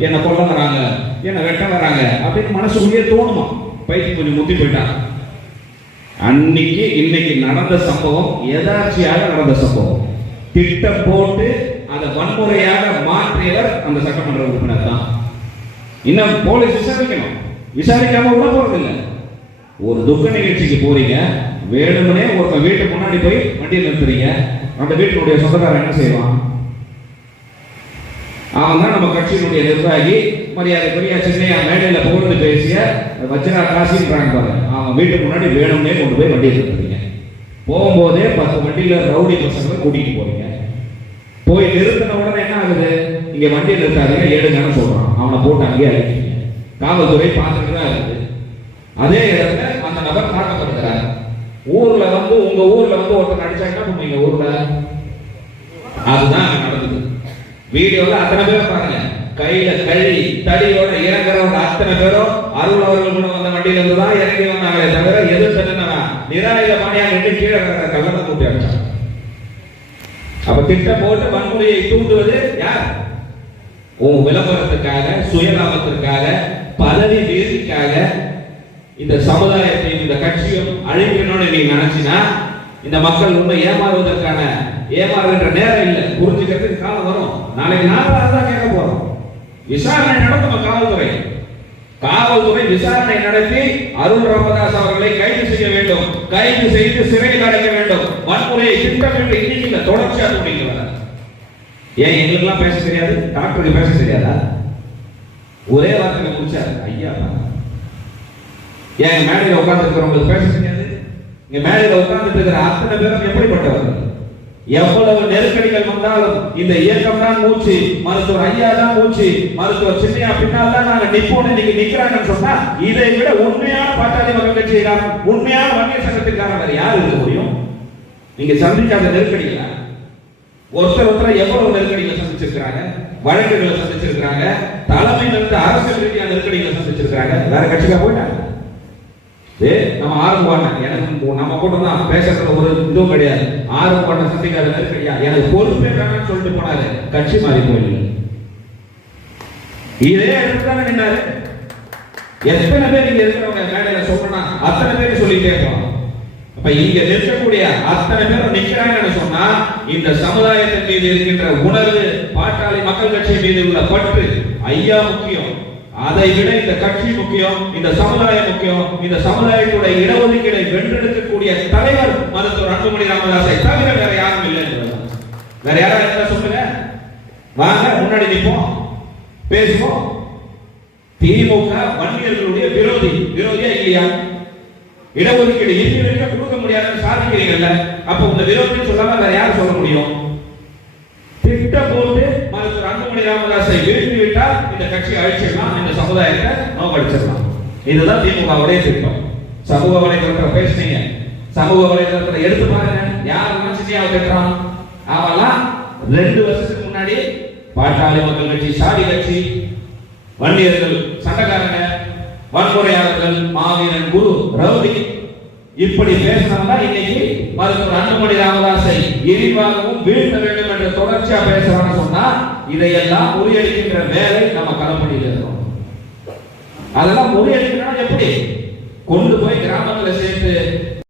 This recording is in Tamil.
என்னை கொல்ல வராங்க? என்னை வெட்ட வராங்க? அப்படின்னு மனசுக்குள்ளேயே தோணுமா? பைத்தியம் கொஞ்சம் முத்தி போயிட்டான் அன்னைக்கு இன்னைக்கு நடந்த சம்பவம் எதாச்சியாக நடந்த சம்பவம். திட்டம் போட்டு அதை வன்முறையாக மாற்றியவர் அந்த சட்டமன்ற உறுப்பினர் தான். இன்னும் போலீஸ் விசாரிக்கணும். விசாரிக்காம உள்ள போறதில்லை. ஒரு துக்க நிகழ்ச்சிக்கு போறீங்க. வேணும்னே ஒருத்தன் வீட்டுக்கு முன்னாடி போய் வண்டியை நிறுத்துறீங்க. அந்த வீட்டினுடைய சொந்தக்காரன் என்ன செய்வான்? அவன் தான் நம்ம கட்சியினுடைய நிர்வாகி மரியாதைக்குரிய சின்னையா மேடையில் புகழ்ந்து பேசிய வச்சனா காசின்றாங்க பாருங்க. அவன் வீட்டுக்கு முன்னாடி வேணும்னே கொண்டு போய் வண்டியை நிறுத்துறீங்க போகும்போதே பத்து வண்டியில் ரவுடி பசங்களை கூட்டிகிட்டு போறீங்க. போய் நிறுத்தின உடனே என்ன ஆகுது? இங்கே வண்டியை நிறுத்தாதீங்க ஏடுங்கன்னு சொல்கிறான் அவனை போட்டு அங்கேயே அழைக்கிறீங்க காவல்துறை பார்த்துட்டு தான் இருக்குது. அதே இடத்துல அந்த நபர் தாக்கப்படுகிறார். ஊரில் வந்து உங்கள் ஊரில் வந்து ஒருத்தர் அடிச்சாங்கன்னா பண்ணுவீங்க ஊரில்? அதுதான் வீடியோல அத்தனை பேர் பாருங்க. கையில கழி தடியோட இறங்குறவங்க அத்தனை பேரும் அருள் அவர்கள் கூட வந்த வண்டியில இருந்து தான் இறங்கி வந்தாங்களே தவிர எது தட்டுனா நிராயுத பாணியா நின்று கீழே கிடக்கிற கல்லணை கூட்டி அடிச்சாங்க அப்ப திட்டம் போட்டு வன்முறையை தூண்டுவது யார்? உன் விளம்பரத்துக்காக சுயலாபத்திற்காக பதவி வீழ்ச்சிக்காக இந்த சமுதாயத்தையும் இந்த கட்சியும் அழிக்கணும்னு நீ நினைச்சினா இந்த மக்கள் உண்மை ஏமாறுவதற்கான ஏமாறுகின்ற நேரம் இல்லை. புரிஞ்சுக்கிறது? நாளைக்கு நாம தான் கேட்க போறோம். விசாரணை நடத்தும் காவல்துறை. காவல்துறை விசாரணை நடத்தி அருள் ராமதாஸ் அவர்களை கைது செய்ய வேண்டும். கைது செய்து சிறையில் அடைக்க வேண்டும். வன்முறையை திட்டமிட்டு இன்னைக்கு தொடர்ச்சியா தூண்டிட்டு ஏன் எங்களுக்கெல்லாம் பேச தெரியாது? டாக்டருக்கு பேச தெரியாதா? ஒரே வார்த்தையில முடிச்சாரு. ஐயா ஏன் மேடையில் உட்கார்ந்து இருக்கிறவங்களுக்கு பேச தெரியாது? இங்க மேடையில் உட்காந்துட்டு இருக்கிற அத்தனை பேரும் எப்படிப்பட்டவர்கள்? எவ்வளவு நெருக்கடிகள் வந்தாலும் இந்த இயக்கம் தான் மூச்சு. மருத்துவர் ஐயா தான் மூச்சு. மருத்துவர் சின்னையா பின்னால் தான் நாங்க நிப்போம் இன்னைக்கு நிக்கிறாங்கன்னு சொன்னா இதை விட உண்மையான பாட்டாளி மக்கள் கட்சிக்காரன் உண்மையான வன்னிய சங்கத்திற்கான வேற யார் இருக்க முடியும்? நீங்க சந்திக்காத நெருக்கடிகளா? ஒருத்தர் ஒருத்தர் எவ்வளவு நெருக்கடிகளை சந்திச்சிருக்கிறாங்க? வழக்குகளை சந்திச்சிருக்கிறாங்க. தலைமையிலிருந்து அரசியல் ரீதியான நெருக்கடிகளை சந்திச்சிருக்கிறாங்க. வேற கட்சிக்கா போயிட்டாங்க ஏ நம்ம ஆரம்பம் எனக்கு நம்ம கூட்டம் தான் பேசுறதுல ஒரு இதுவும் கிடையாது. ஆரம்பம் பண்ண சந்திக்காத கிடையாது. எனக்கு பொறுப்பே வேணாம்னு சொல்லிட்டு போனாரு. கட்சி மாறி போயிடுங்க இதே இடத்துல தானே நின்னாரு. எத்தனை பேர் இங்க இருக்கிறவங்க மேடையில சொல்றேன்னா அத்தனை பேர் சொல்லிட்டே போறோம் அப்ப இங்க நிற்கக்கூடிய அத்தனை பேரும் நிக்கிறாங்கன்னு சொன்னா இந்த சமுதாயத்தின் மீது இருக்கின்ற உணர்வு பாட்டாளி மக்கள் கட்சி மீது உள்ள பற்று ஐயா முக்கியம். அதை விட இந்த கட்சி முக்கியம் இந்த சமுதாயம் முக்கியம். இந்த சமுதாயத்துடைய இடஒதுக்கீடை வென்றெடுக்கக்கூடிய தலைவர் மருத்துவர் அன்புமணி ராமதாசை தவிர வேற யாரும் இல்லை வேற யாரும் என்ன சொல்லுங்க. வாங்க முன்னாடி நிற்போம் பேசுவோம். திமுக வன்னியர்களுடைய விரோதி. விரோதியா இல்லையா? இடஒதுக்கீடு இருக்கு கொடுக்க முடியாதுன்னு சாதிக்கிறீங்கல்ல. அப்ப உங்க விரோதின்னு சொல்லாம வேற யார் சொல்ல முடியும் திட்டம் போட்டு மருத்துவர் அன்புமணி ராமதாஸை எழுப்பி விட்டால் இந்த கட்சி அழிச்சிடலாம் இந்த சமுதாயத்தை நோக்கடிச்சிடலாம் இதுதான் திமுகவுடைய திட்டம். சமூக வலைதளத்துல பேசுனீங்க. சமூக வலைதளத்துல எடுத்து பாருங்க. யார் நினைச்சிட்டியா கட்டுறான் அவெல்லாம் ரெண்டு வருஷத்துக்கு முன்னாடி பாட்டாளி மக்கள் கட்சி சாதி கட்சி வன்னியர்கள் சட்டக்காரங்க வன்முறையாளர்கள் மாவீரன் குரு ரவுடி இப்படி பேசினா இன்னைக்கு மருத்துவர் அன்புமணி ராமதாசை விரிவாகவும் வீழ்த்த வேண்டும் என்று தொடர்ச்சியா பேசுறான்னு சொன்னா இதையெல்லாம் முறியடிக்கின்ற வேலை நம்ம களப்பணியில் இருக்கிறோம் அதெல்லாம் முறியடிக்கணும் எப்படி? கொண்டு போய் கிராமத்துல சேர்த்து